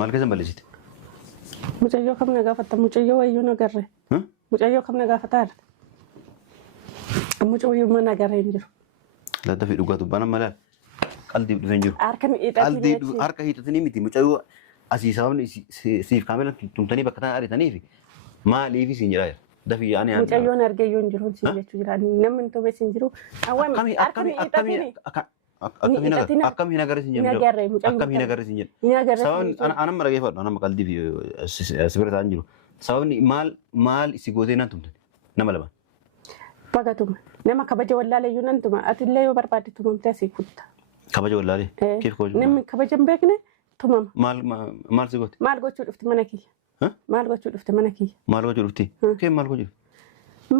Maal keessa balleessite? Mucayyoo kam na gaafata mucayyoo wayyuu na garre. Mucayyoo kam na gaafataa jirta? Mucayyoo mana garre hin jiru. Laata fi dhugaatu bana malee qalbii dhufee hin jiru. Harka miidhagina. Harka hiixatanii miti mucayyoo asii sababni siif kaamela tumtanii bakka ta'an ariitaniif maaliif isin jedhaa jira. Dafii yaani yaa. Mucayyoon argayyoo hin jiru siin jechuu jira. Namni hin tobe siin jiru. Akkamiin agarsiisin jedhu. Akkamiin agarsiisin jedhu. Sababni anan mara geeffadhu anan qalbii fi sibira ta'an jiru. Sababni maal si gootee nan tumtan nama lama. Bagatuma nama kabaja wallaalee nan tuma atillee yoo barbaade tumamtee asii kutta. Kabaja wallaalee kiif kabaja? Namni kabaja hin beekne tumama. Maal si goote? Maal gochuu dhufti mana kiyya? Maal gochuu dhufti mana kiyya? Maal gochuu dhufti? Kee maal gochuu?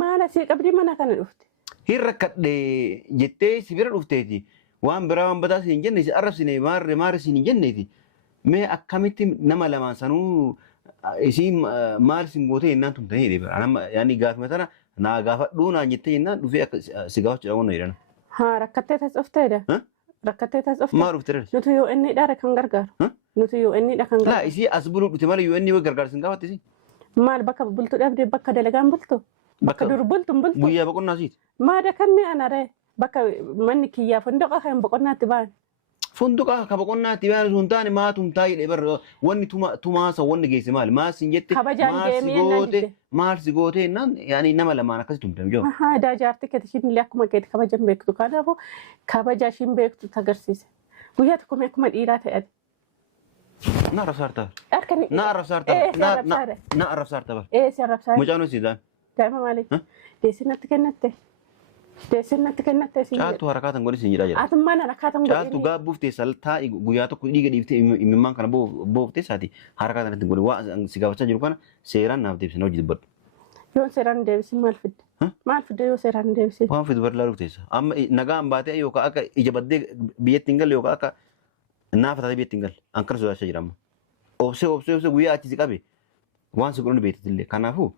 Maal asii qabdii mana kana dhufti? Hin rakkadhee jettee si bira dhufteeti. Waan biraa waan badaa siin jenne si arrabsine maarri siin jenneeti. Mee akkamitti nama lamaan sanuu isiin maal siin gootee jennaan tumtanii deebi'a. Yaani gaafima tana naa gaafadhuu naan jettee jennaan dhufee si gaafachuu dhabuun jedhana. Haa rakkattee tas dhufteedha. Rakkattee tas dhufte. Maal dhufte? Nuti yoo inni dhaara kan gargaaru. Nuti yoo inni dha kan gargaaru. Laa isii as buluu dhufte malee yoo inni gargaarsi hin gaafattisi. Maal bakka bultu dhabdee bakka dalagaan bultu? Bakka dur bultu hin bultu. Guyyaa boqonnaa siiti. Maada kan ni anaree bakka manni kiyyaa funduqa kan boqonnaatti ba'an. Funduqa ka boqonnaatti ba'an sun taane maatum taa'ee bar wanni tumaasa wanni geesse maali? Maal siin jette? Kabajaan deemee nan jette. Maal si gootee naan yaani nama lamaan akkasi tumtan joo. Haa daa jaartii kati ishiin illee akkuma keeti kabajan beektu kanaafuu kabaja ishiin beektu agarsiise. Guyyaa tokko akkuma dhiiraa ta'e. Na arrabsaarta. Harkani. Na arrabsaarta. Na arrabsaarta bar. Si arrabsaarta. Mucaan hojii daan. Daa'ima maali? Deessinatti kennatte. Deessinatti kennatte siin. Caaltu harakaatan godhi siin jedhaa jira. Atummaan harakaatan godhi. Caaltu gaabbuuf teessa taa'i guyyaa tokko dhiiga dhiiftee imimmaan kana booftee saati harakaatan itti godhi waan si gaafachaa jiru kana seeraan naaf deebisanii hojii dubbadhu. Yoo seeraan deebisin maal fidde? Maal fidde yoo seeraan deebisin? Waan fiddu barlaa dhufteessa. Amma nagaan baatee yookaan akka ija baddee biyyatti hin galle yookaan akka naafa taatee biyyatti hin galle ankara sodaachaa jira amma. Obsee guyyaa achi si qabe waan si godhani beektillee kanaafuu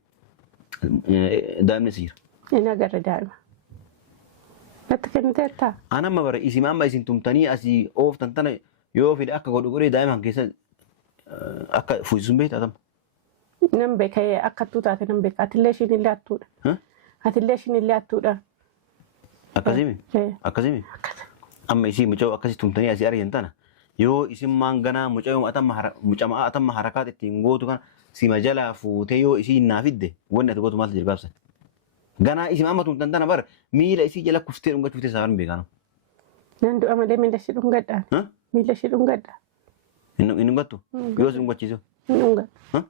daa'imni si jira. Inni agarra daa'ima. Natti kenniteettaa? Anamma bara isin amma isin tumtanii asii ooftan tana yoo fide akka godhee daa'imaan keessa akka fuusisuun beektaa. Nan beeka akka attuu taate nan beeka. Atillee ishiin illee attuudha. Atillee ishiin illee attuudha. Akkasimi? Akkasimi? Amma isii mucaa akkasii tumtanii asii argan tana yoo isin maanganaa mucaa atamma harakaat ittiin gootu kana sima jalaa fuutee yoo isii naa fidde wanni ati gootu maaltu jalqabsan. Ganaa isin amma tumtan tana bara miila isii jala kuftee dhungachuuftee saafan beekaanu. Nan du'a malee miila ishii dhungadhaan. Miila ishii dhungadhaa. Hin dhungattu? Yoo si dhungachiisu? Hin dhungadhu.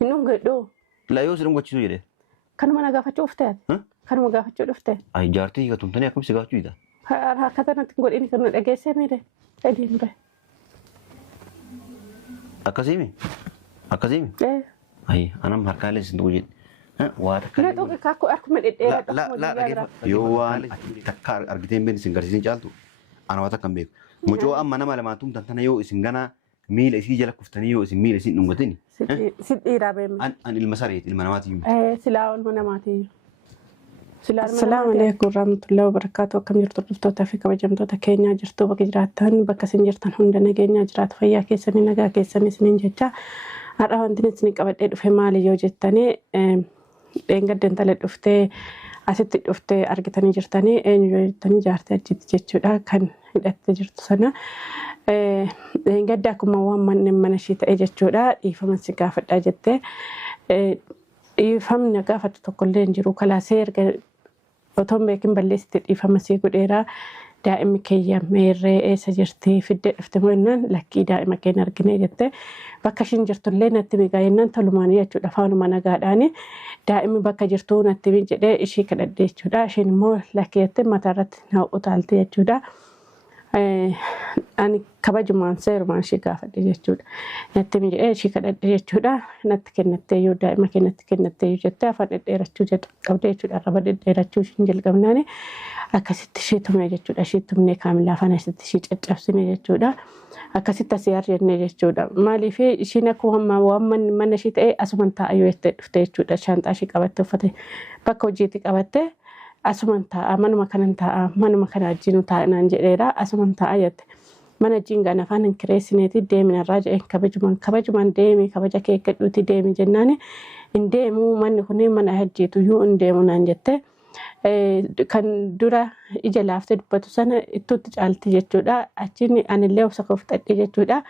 Hin dhungadhu. La yoo si dhungachiisu jedhee. Kanuma na gaafachuu dhufte? Kanuma gaafachuu dhufte? Ay jaartii hiika tumtanii akkam si gaafachuu dhiita? Akka kanatti godhini kan nu dhageessee miire. Adiin bahe. Akkasimi? Akkasimi? Ay anam harkaalee isin tuqu jedhe. Waa takka. Na tuqi kakku akkuma dhedheeraa. Yoo waan takka argiteen been isin garsiisin caaltu ana waa takka hin beeku. Mucoo amma nama lamaa tumtan tana yoo isin ganaa miila isii jala kuftanii yoo isin miila isin dhungatini. Si dhiiraa beemu. An ilma sareeti ilma namaatii. Silaa ilma namaatii. Assalaamu alaikum warahmatullahi wabarakatuh. Akkam jirtu hordoftoota fi kabajamtoota keenyaa jirtu bakka jiraattan bakka isin jirtan hunda nageenyaa jiraatu fayyaa keessanii nagaa keessanii isiniin jecha har'a wanti isin qabadhee dhufe maali yoo jettanii dheengadda intala dhuftee asitti dhuftee argitanii jirtanii eenyu yoo jettanii jaartii achitti jechuudha kan hidhattee jirtu sana. Dheengadda akkuma waan mana ishii ta'e jechuudha dhiifama si gaafadhaa jettee dhiifamni gaafatu tokkollee hin jiru kalaasee erga otoon beekin balleessite dhiifama sii godheeraa daa'imni keeyya meerree eessa jirti fiddee dhufte moo jennaan lakkii daa'ima keenya argine jette bakka ishiin jirtullee natti migaa jennaan talumaanii jechuudha faanuma nagaadhaani daa'imni bakka jirtuu natti mi jedhee ishii kadhadhe jechuudha ishiin immoo lakkii jette mataarratti na utaalte jechuudha. Ani kabajumaan seerumaan ishii gaafadhe jechuudha. Natti mi jedhee ishii kadhadhe jechuudha. Natti kennattee yoo daa'ima keenyatti kennattee yoo jettee afaan dhedheerachuu jalqabde jechuudha. Arraba dhedheerachuu ishiin jalqabnaani akkasitti ishii tume jechuudha. Ishii tumnee kaamilaa afaan asitti ishii caccabsine jechuudha. Akkasitti asii arjenne jechuudha. Maaliif ishiin akkuma waan mana ishii ta'e asuman taa'a yoo jettee dhufte jechuudha. Shaanxaa ishii qabatte uffate bakka hojiitti qabatte asuman taa'a manuma kanan taa'a manuma kana wajjin taa'inaan jedheera asuman taa'a jette. mana jingaan afaan hin kireessineeti deemina irraa jedheen kabajumaan deemi kabaja kee eeggadhuuti deemi jennaan hin deemu manni kun mana hajjiitu iyyuu hin deemu naan jette kan dura ija laaftee dubbatu sana ittootti caalti jechuudha achiin anillee obsa koo fixadhe jechuudha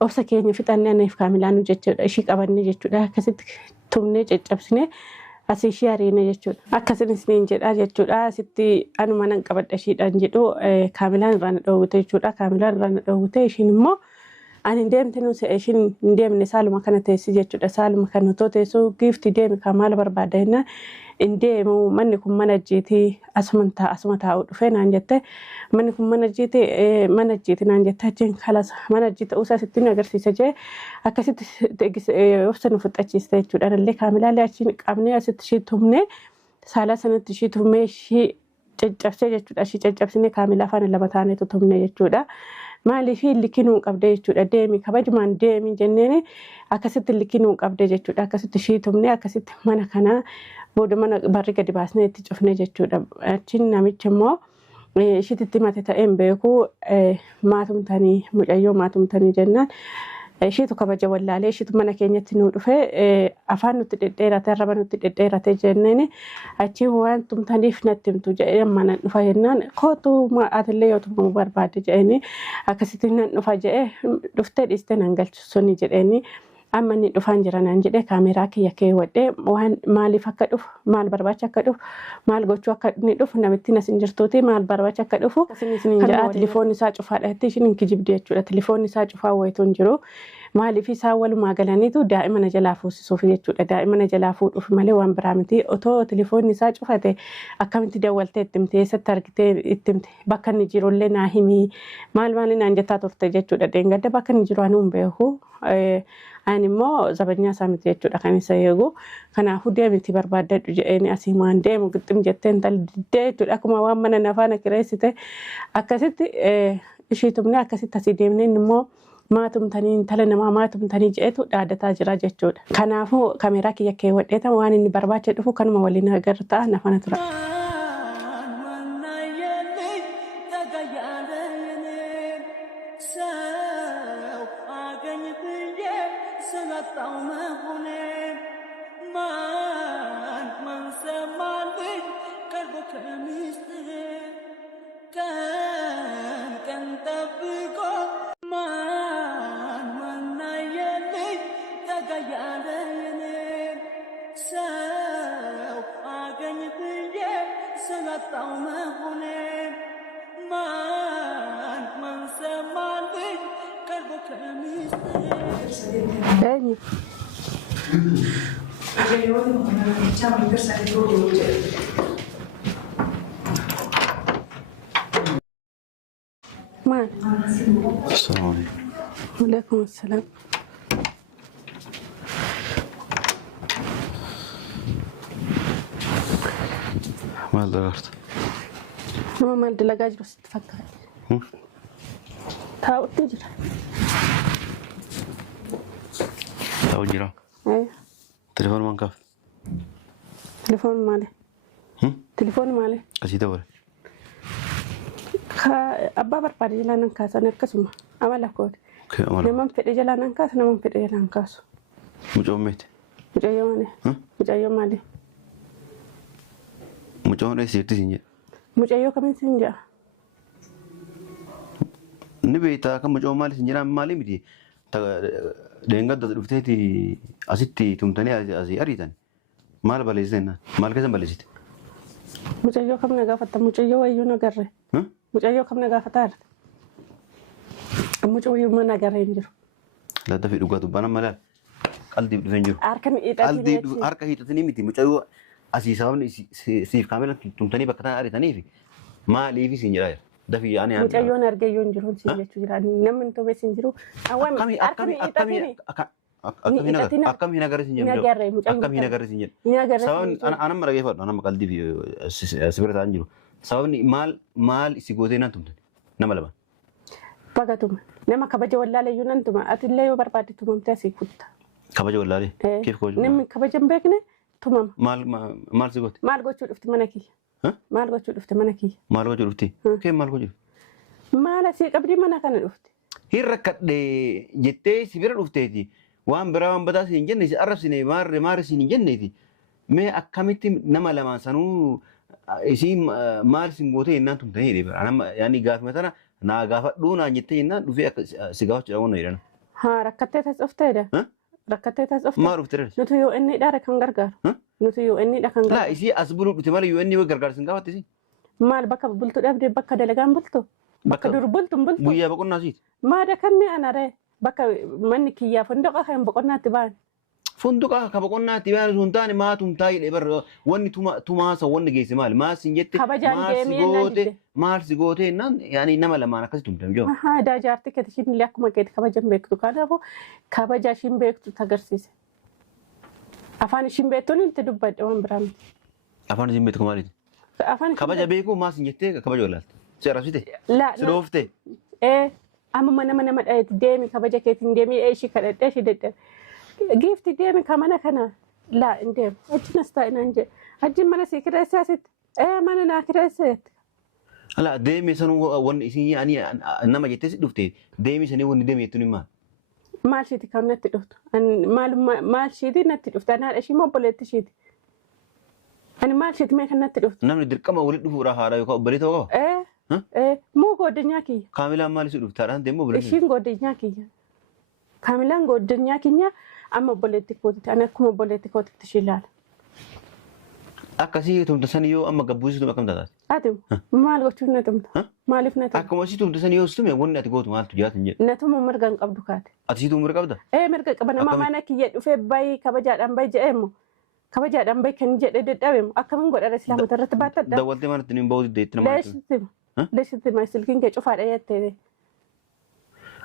obsa keenya fixannee aniif kaamilaan jechuudha ishii qabanne jechuudha akkasitti tumnee caccabsine asii ishii ariine jechuudha akkasinis niin jedha jechuudha asitti anuma nan qabadha ishiidhaan jedhu kaamilaan irraa na dhoowwite jechuudha kaamilaan irraa na dhoowwite ishiin immoo ani deemte nuti ishiin hin deemne saaluma kana teessi jechuudha saaluma kana too teessuu giifti deemi kan maal barbaada jennaan hin deemu manni kun mana hajjiitii asuma taa'uu dhufe naan jette manni kun mana hajjiitii naan jette achiin kalas mana hajjii ta'uusaa sitti nu agarsiisa jee akkasitti obsa nu fixachiiste jechuudha illee kaamilaalee achiin qabnee asitti ishii tumnee saalaa sanatti ishii tumnee ishii caccabsee jechuudha ishii caccabsinee kaamilaa faana lama taaneetu tumne jechuudha. Maaliif likinuu qabde jechuudha deemi kabajumaan deemi jenneen akkasitti likinuu qabde jechuudha akkasitti ishii tumnee akkasitti mana kana booda mana barri gadi baasnee itti cufne jechuudha achiin namichi immoo ishiitti mate ta'een beeku maatumtanii mucayyoo maatumtanii jennaan ishiitu kabaja wallaalee ishiitu mana keenyatti nu dhufe afaan nutti dhedheerate arraba nutti dhedheerate jenneen achi waan tumtaniif natti himtu jedhee mana dhufa jennaan kootu atillee yoo tumamu barbaade jedheen akkasitti nan dhufa jedhee dhuftee dhiistee nan galchisuuni jedheen amma inni dhufaan jira naan jedhee kaameraa kiyya keewwadhee waan maaliif akka dhufu maal barbaacha akka dhufu maal gochuu akka inni dhufu namittiin as hin jirtuuti maal barbaacha akka dhufu isin jedhaa tilifoonni isaa cufaadha itti ishiin hin kijibde jechuudha tilifoonni isaa cufaa wayitu hin jiru maaliif isaa walumaa galaniitu daa'ima na jalaa fuusisuuf jechuudha daa'ima na jalaa fuudhuuf malee waan biraa miti otoo tilifoonni isaa cufate akkamitti dawwaltee itti himte eessatti argitee itti himte bakka inni jirullee naa himii maal naan jettaa turte jechuudha dheengadda bakka inni jiru ani hin beeku ani immoo zabanyyaa isaa miti jechuudha kan isa eegu kanaafuu deemiti barbaadadhu jedheeni asii maan deemu gixxim jettee intalli diddee jechuudha akkuma waan mana nafaana kireessite akkasitti ishii tumne akkasitti asii deemne immoo maatumtanii intala namaa maatumtanii jedhetu dhaadataa jira jechuudha kanaafuu kaameraa kiyya keewwadheeta waan inni barbaacha dhufu kanuma waliin agarra ta'a nafana tura. Waalaikum assalam. Maal dalagarta? Nama maal dalagaa jiru sitti fakkaate? Taa'utti jira. Taa'u jira? Telefoon maan kaaf? Telefoon maali? Telefoon maali? Asii dabale. Abbaa barbaade jalaan an kaasan akkasuma amala kooti. Naman fedhe jalaan an kaasu naman fedhe jalaan kaasu. Mucaan meeti? Mucayyoo maali? Mucayyoo maali? Mucaan eessatti siin jedha? Mucayyoo kamiin siin jedha? Ni beektaa kan mucaan maali siin jedhaan maali miti? Deengadda dhufteeti asitti tumtanii asii ariitan maal balleessite maal keessan balleessite? Mucayyoo kam na gaafatta mucayyoo wayyuu na garre. Mucayyoo kam na gaafataa jirti? Mucayyoo mana garre hin jiru. Ladda fi dhugaa dubbana malee qalbii dhufee hin jiru. Harka hiixatanii miti mucayyoo asii sababni siif kaamela tumtanii bakka ta'an ariitaniif maaliif siin jedhaa jira. Dafii yaani yaani. Mucayyoon argayyoo hin jiru siin jechuu jira. Namni tobe siin jiru. Akkamiin agarsiin jedhu. Akkamiin agarsiin jedhu. Sababni anamma dhageeffadhu anamma qalbii fi sibira ta'an jiru. Sababni maal si gootee nan tumtan nama lama. Bagatuma nama kabaja wallaalee iyyuu nan tuma atillee yoo barbaadde tumamtee asii kutta. Kabaja wallaalee. Kiif kabaja? Namni kabaja hin beekne tumama. Maal si goote? Maal gochuu dhufti mana kiyya? Maal gochuu dhufti mana kiyya? Maal gochuu dhufti? Kee maal gochuu? Maala si qabdi mana kana dhufte. Hin rakkadhe jettee si bira dhufteeti. Waan biraa waan badaa siin jenne si arrabsine maarri siin jenneeti. Mee akkamitti nama lamaan sanuu isiin maal siin gootee jennaan tumtanii deebi'a. Yaani gaafima sana naa gaafadhuu naan jettee jennaan dhufee akka si gaafachuu dhabuun jedhan. Haa rakkattee tas dhufteedha. Rakkattee tas dhufte. Maal dhufte dha? Nuti yoo inni dha kan gargaaru. Nuti yoo inni dha kan gargaaru. Laa isii as buluu dhufte malee yoo inni gargaaru sin gaafattisi. Maal bakka bultu dhabde bakka dalagaan bultu. Bakka dur bultu bultu. Guyyaa boqonnaa siiti. Maada kan ni anare bakka manni kiyyaa funduqa kan boqonnaatti baan. Funduqa ka boqonnaatti baan sun taane maa tumtaa jedhee bar wanni tumaasa wanni geesse maali maal sin jette maal si goote jennaan yaani nama lamaan akkasi tumtan joo. Haa daa jaartii kati shin illee akkuma keeti kabajan beektu kanaafuu kabaja shin beektu agarsiise. Afaan shin beektuun itti dubbadhe waan biraa miti. Afaan shin beektu maaliiti? Kabaja beekuu maal sin jettee kabaja olaalte. Si arrabsite? Si dhoofte? Amma mana dhayeeti deemi kabaja keetiin deemi ishii kadhadhee ishii deddeebi. Giifti deemi kamana kana laa hin deemu. Achinas taa'inaan jedhe. Achiin mana sii kireessee asitti. Mana naa kireesseetti. Alaa deemi sanuu wanni isin nama jettee si dhufte deemi sanii wanni deemi jettuun maal? Maal shiiti kan natti dhuftu? Maal shiiti natti dhuftu? Ani haadha ishii moo obboleetti ishiiti? Ani maal shiiti mee kan natti dhuftu? Namni dirqama walitti dhufuudhaa haadha yookaan obboleetta qaba? Muu godinyaa kiyya. Kaamilaan maal si dhufta? Haadhaan deemu obboleetta? Ishiin godinyaa kiyya. Kaamilaan godinyaa kiyya amma obboleetti kootitti ani akkuma obboleetti kootitti ishii ilaala. Akkasii tumta sanii yoo amma gabbuusitu akkam taataati? Ati maal gochuun na tumta? Maaliif na tumta? Akkuma si tumta sanii yoo situme wanni ati gootu maaltu jiraatan jedhu? Na tumu mirga hin qabdu kaate. Ati siituu mirga qabda? Mirga qaba nama mana kiyya dhufee bayi kabajaadhaan bayi jedheemu. Kabajaadhaan bayi kan jedhe dadhabeemu akkamiin godhara islaamota irratti baattadha. Dawwaltee manatti ni bahu diddeetti nama jechuudha. Leeshiti ma silkiin kee cufaadha jettee.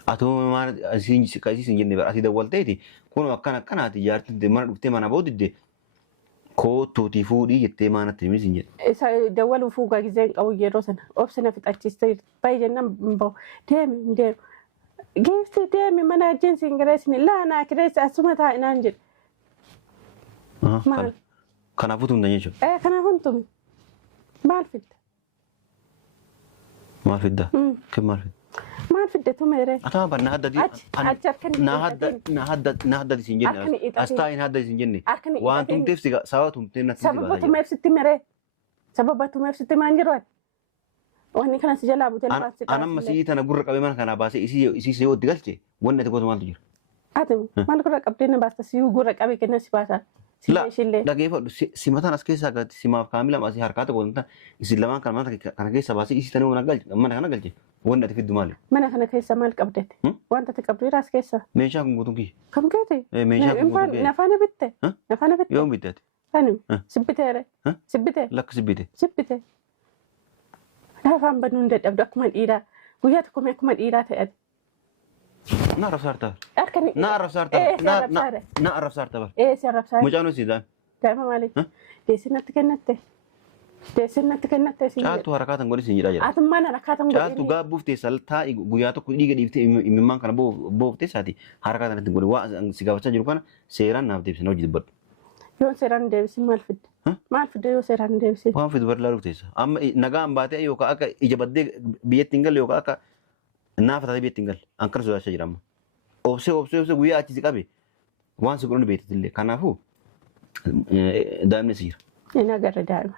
Atuma maal asiin sin jenne bara asii dawwalteeti kun akkanaati jaartiin mana dhuftee mana bahu diddee kootuutii fuudhii jettee maanatti himis hin jedhe. Isa dawwaluu fuugaa gizeen qabu yeroo sana obsina fixachiistee bayi jennaan bahu deemi deemu. Giifti deemi mana ajjeensi hin gireessine laanaa kireessi asuma taa'inaan jedhe. Kanaafuu tumtan jechuudha. Kanaafuu tumi. Maal fidda? Maal fidda? Kim maal fidda? Maal fidda tumeere? Atama bar na haddadi sin jenne. Astaayin haddadi sin jenne. Waan tumteef sababa tumtee natti sababa tumeef sitti mere. Sababa tumeef sitti maan jiru ati? Wanni kana si jalaa butee lafaaf si Anamma sii tana gurra qabee mana kanaa baasee isii si yoo itti galche wanni ati gootu maaltu jira? Ati maal gurra qabdee na baasta si gurra qabee kenna si baasaa? Dhageeffadhu si mataan as keessaa gati simaaf kaamila asii harkaa tokko ta'an isin lamaan kana keessa baasee isii tanii mana kana galche wanni ati fiddu maali? Mana kana keessa maal qabdeeti? Wanta ati qabdu iraas keessa? Meeshaa kun guutuun kiyya. Kam keeti? Meeshaa kun guutuun kiyya. Nafaana bitte? Nafaana bitte? Yoom bitte ati? Kani sibbiteere? Sibbite? Lakka sibbite. Sibbite. Lafaan banuun dadhabdu akkuma dhiiraa guyyaa tokko mee akkuma dhiiraa ta'e. Na arrabsaarta. Arkani. Na arrabsaarta. Na arrabsaarta bar. Si arrabsaarta. Mucaan hojii daa'ima. Daa'ima maali? Deessinatti kennatte. Deessinatti kennatte si. Caaltu harakaatan godhi siin jedhaa jira. Atummaan harakaatan godhi. Caaltu gaabbuuf teessa taa'i guyyaa tokko dhiiga dhiiftee imimmaan kana boof teessaati harakaatan itti godhi waan si gaafachaa jiru kana seeraan naaf deebisanii hojii dubbadhu. Yoo seeraan deebisin maal fidde? Maal fidde yoo seeraan deebisin? Waan fiddu bar laaluuf teessa. Amma nagaan baatee yookaan akka ija baddee biyyatti hin galle yookaan akka naafa taatee biyyatti hin galle ankara sodaachaa jira amma. Obsee guyyaa achi si qabe waan si godhani beektatillee kanaafuu daa'imni si jira. Inni agarra daa'ima.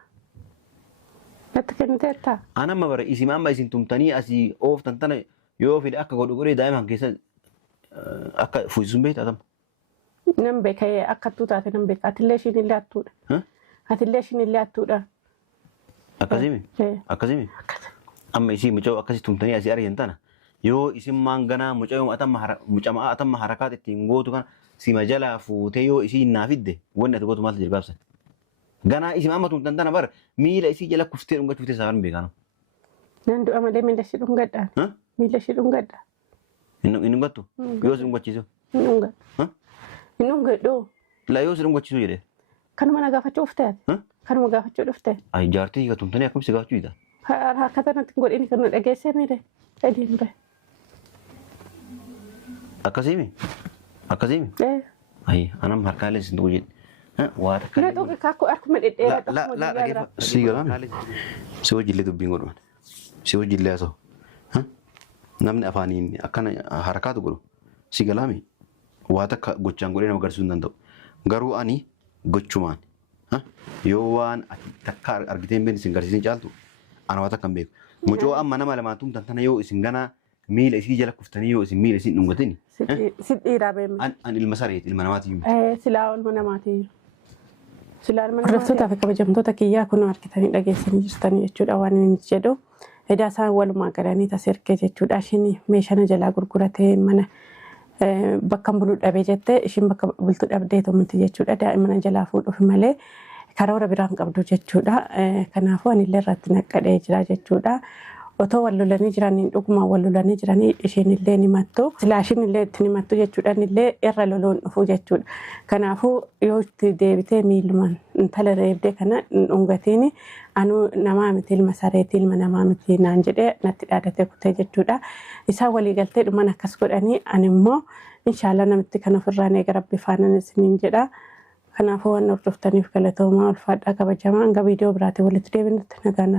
Natti kenniteettaa? Anamma bara isin amma isin tumtanii asii ooftan tana yoo fide akka godhu godhee daa'ima keessa akka fuusisuun beektaa Nan beeka akka attuu taate nan beeka. Atillee ishiin illee attuudha. Atillee ishiin illee attuudha. Akkasimi? Akkasimi? Amma isii mucaa akkasii tumtanii asii argan tana yoo isin maanganaa mucamaa atamma harakaat ittiin gootu kana sima jalaa fuutee yoo isiin naa fidde wanni ati gootu maaltu jirgaabsan. Ganaa isin amma tumtan tana bar miila isii jala kuftee dhungachuuftee saafan beekaanu. Nan du'a malee miila ishii dhungadhaan. Miila ishii dhungadhaa. Hin dhungattu? Yoo si dhungachiisu? Hin dhungadhu. Hin dhungadhu. La yoo si dhungachiisu jedhee? Kanuma na gaafachuu dhuftee? Kanuma gaafachuu dhuftee? Ay jaartii hiika tumtanii akkamitti gaafachuu hiita? Akkata natti godhini kan nu dhageessee miidhe. Adiin bahe. Akkasimi? Akkasimi? Ay anam harkaalee sin tuqu jedhe. Waa takka. Na tuqi kakku akkuma dhedheeraa tokkuma dhageeffa. Si galaan? Si hojillee dubbiin godhuman. Si hojillee haasa'u. namni afaaniin akkana harakaatu godhu si galaami waa takka gochaan godhee nama agarsiisuu hin danda'u. Garuu ani gochumaan yoo waan ati takka argiteen beekni isin garsiisin caaltu ana waa takka hin beeku. Mucoo amma nama lamaatuun tantana yoo isin ganaa miila isii jala kuftanii yoo isin miila isin dhungatini. Sidhiiraa beemu. An ilma sareeti ilma namaati. Silaa ilma namaati. Hordoftoota fi kabajamtoota kiyyaa kun harkitanii dhageessanii jirtanii jechuudha waan inni jedhu. Edaa isaan walumaa galanii tas ergee jechuudha. Ishiin meeshaa jalaa gurguratee mana bakka buluu dhabee jettee ishiin bakka bultuu dhabdee tumti jechuudha. Daa'imman jalaa fuudhuuf malee karoora biraan qabdu jechuudha. Kanaafuu anillee irratti naqqadhee jira jechuudha. Otoo wal lolanii jiranii dhuguma wal lolanii jiranii isheen illee ni mattu. Silaa isheen illee itti ni mattu jechuudha. Illee irra loloon dhufu jechuudha. Kanaafuu yoo itti deebitee miilumaan intala reebdee kana dhungatiin anuu namaa miti ilma sareetii ilma namaa miti naan jedhee natti dhaadatee kutee jechuudha. Isaan walii galtee dhuman akkas godhanii ani immoo inshaallah namitti kan ofirraan eega rabbi faanaan isiniin jedha. Kanaafuu waan hordoftaniif galatoomaa ulfaadhaa kabajamaa hanga viidiyoo biraatiin walitti deebinutti nagaan